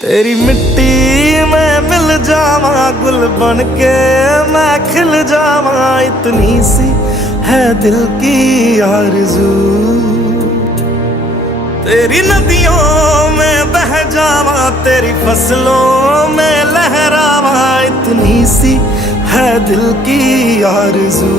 तेरी मिट्टी में मिल जावा, गुल बन के मैं खिल जावा, इतनी सी है दिल की आरज़ू। तेरी नदियों में बह जावा, तेरी फसलों में लहरावा, इतनी सी है दिल की आरज़ू।